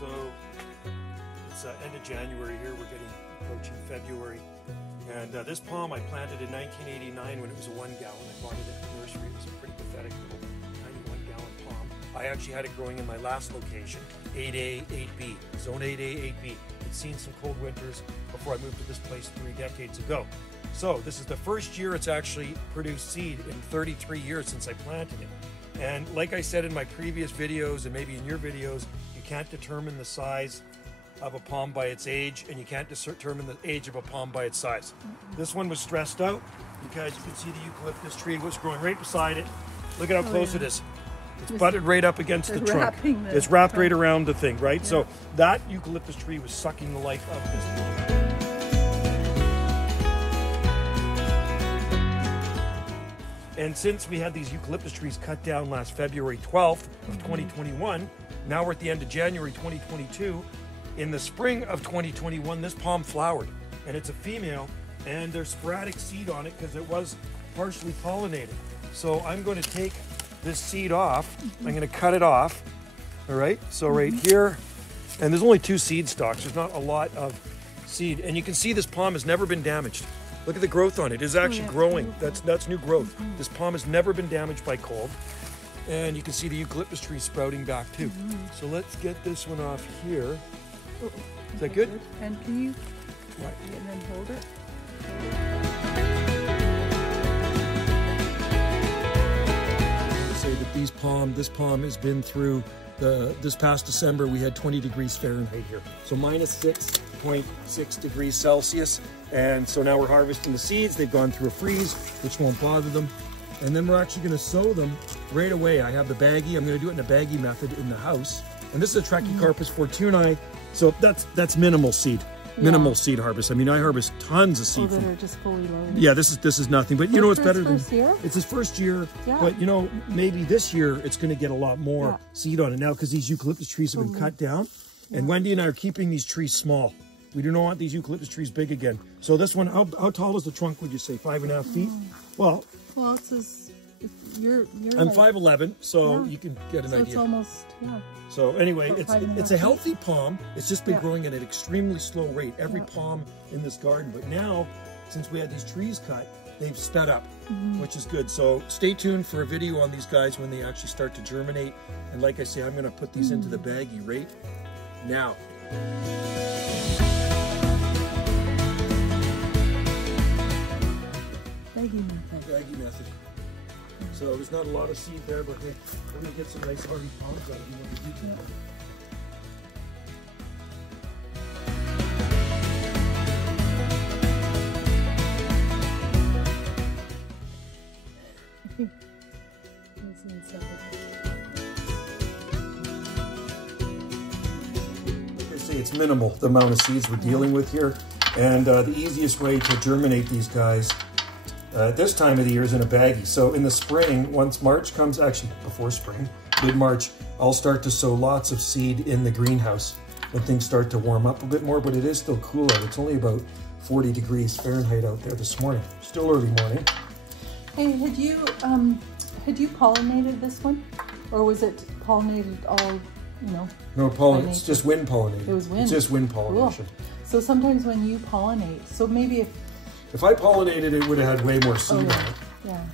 So it's end of January here. We're getting approaching February. And this palm I planted in 1989 when it was a 1 gallon. I bought it at the nursery. It was a pretty pathetic little 91 gallon palm. I actually had it growing in my last location, 8A, 8B, zone 8A, 8B. I'd seen some cold winters before I moved to this place 3 decades ago. So this is the first year it's actually produced seed in 33 years since I planted it. And like I said in my previous videos and maybe in your videos, you can't determine the size of a palm by its age, and you can't determine the age of a palm by its size. This one was stressed out because you can see the eucalyptus tree was growing right beside it. Look at how close it is. It's butted right up against the trunk. It's wrapped right around the thing, right? Yeah. So that eucalyptus tree was sucking the life out of this palm. And since we had these eucalyptus trees cut down last February 12th of 2021, now we're at the end of January 2022. In the spring of 2021, this palm flowered, and it's a female, and there's sporadic seed on it because it was partially pollinated. So I'm going to take this seed off. I'm going to cut it off. All right, so right here, and there's only 2 seed stalks. There's not a lot of seed, and you can see this palm has never been damaged. Look at the growth on it. It is actually growing. That's new growth. This palm has never been damaged by cold. And you can see the eucalyptus tree sprouting back too. So let's get this one off here. Is that good? And can you and then hold it? I say that this palm has been through this past December. We had 20 degrees Fahrenheit here. So minus 6.6 degrees Celsius. And so now we're harvesting the seeds. They've gone through a freeze, which won't bother them. And then we're actually going to sow them right away. I have the baggie. I'm going to do it in a baggie method in the house. And this is a Trachycarpus fortunei. So that's minimal seed. Minimal seed harvest. I mean, I harvest tons of seed. That are just fully loaded. Yeah, this is nothing. But you know, it's better than year? It's his first year. Yeah. But you know, maybe this year it's going to get a lot more seed on it now because these eucalyptus trees have been cut down. And Wendy and I are keeping these trees small. We do not want these eucalyptus trees big again. So this one, how tall is the trunk? Would you say 5.5 feet? Well, it says you're I'm 5'11", so you can get an idea. It's almost So anyway, it's a healthy palm. It's just been growing at an extremely slow rate. Every palm in this garden, but now since we had these trees cut, they've sped up, which is good. So stay tuned for a video on these guys when they actually start to germinate. And like I say, I'm going to put these into the baggie right now. Baggie method. So there's not a lot of seed there, but hey, we're going to get some nice hardy palms out of them when we do that. Like I say, it's minimal, the amount of seeds we're dealing with here. And the easiest way to germinate these guys this time of the year is in a baggie. So in the spring, once March comes, actually before spring, mid-March, I'll start to sow lots of seed in the greenhouse when things start to warm up a bit more, but it is still cool out. It's only about 40 degrees Fahrenheit out there this morning. Still early morning. Hey, had you pollinated this one? Or was it pollinated all, No, pollen, it's just wind pollinated. It was wind. It's just wind pollination. Cool. So sometimes when you pollinate, so maybe if I pollinated, it would have had way more seed on it. Yeah.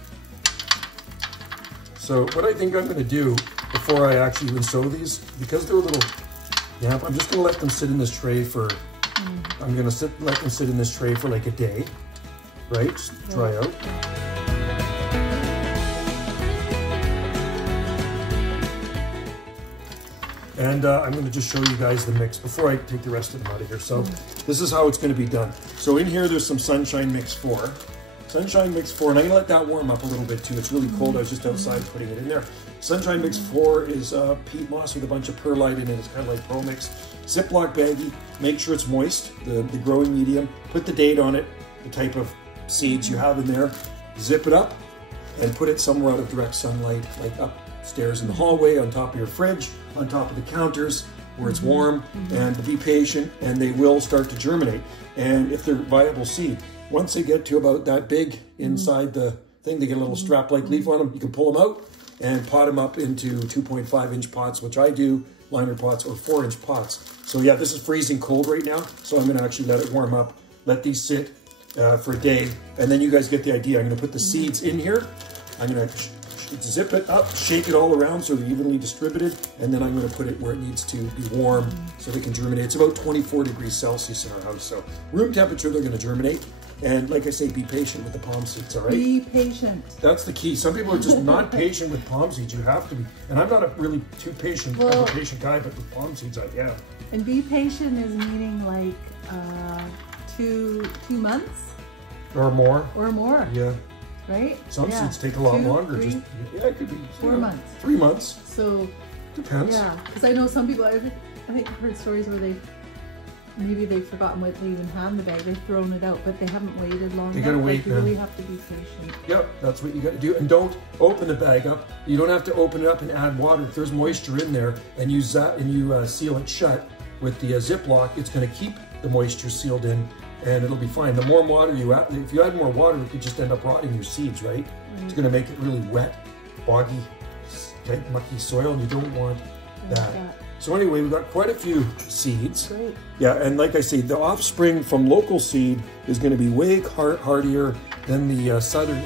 So what I think I'm going to do before I actually even sow these, because they're a little damp, I'm just going to let them sit in this tray for, I'm going to let them sit in this tray for like a day, right? Just dry out. And I'm going to just show you guys the mix before I take the rest of them out of here. So this is how it's going to be done. So in here, there's some Sunshine Mix 4. Sunshine Mix 4, and I'm going to let that warm up a little bit too. It's really cold. I was just outside putting it in there. Sunshine Mix 4 is peat moss with a bunch of perlite in it. It's kind of like Pro Mix. Ziploc baggie. Make sure it's moist, the growing medium. Put the date on it, the type of seeds you have in there. Zip it up and put it somewhere out of direct sunlight, like upstairs in the hallway, on top of your fridge, on top of the counters where it's warm, and be patient, and they will start to germinate. And if they're viable seed, once they get to about that big inside the thing, they get a little strap-like leaf on them, you can pull them out and pot them up into 2.5-inch pots, which I do liner pots or 4-inch pots. So yeah, this is freezing cold right now. So I'm gonna actually let it warm up, let these sit for a day. And then you guys get the idea. I'm gonna put the seeds in here. I'm gonna zip it up, shake it all around so they're evenly distributed. And then I'm gonna put it where it needs to be warm so they can germinate. It's about 24 degrees Celsius in our house. So room temperature, they're gonna germinate. And like I say, be patient with the palm seeds, all right? Be patient. That's the key. Some people are just not patient with palm seeds. You have to be. And I'm not a really too patient, I'm a patient guy, but with palm seeds, I am. And be patient is meaning like 2 months? Or more. Or more. Yeah. Right? Some seeds take a lot longer. 3, yeah, it could be 4 months. 3 months. So depends. Yeah, because I know some people. I think I've heard stories where they've forgotten what they even have in the bag. They've thrown it out, but they haven't waited long enough. You gotta wait. You really have to be patient. Yep, that's what you got to do. And don't open the bag up. You don't have to open it up and add water. If there's moisture in there, and you seal it shut with the Ziploc, it's going to keep the moisture sealed in, and it'll be fine. The more water you add, if you add more water, it could just end up rotting your seeds, right? It's going to make it really wet, boggy, tight, mucky soil, and you don't want that. So anyway, we've got quite a few seeds. Great. Yeah, and like I say, the offspring from local seed is going to be way hardier than the southern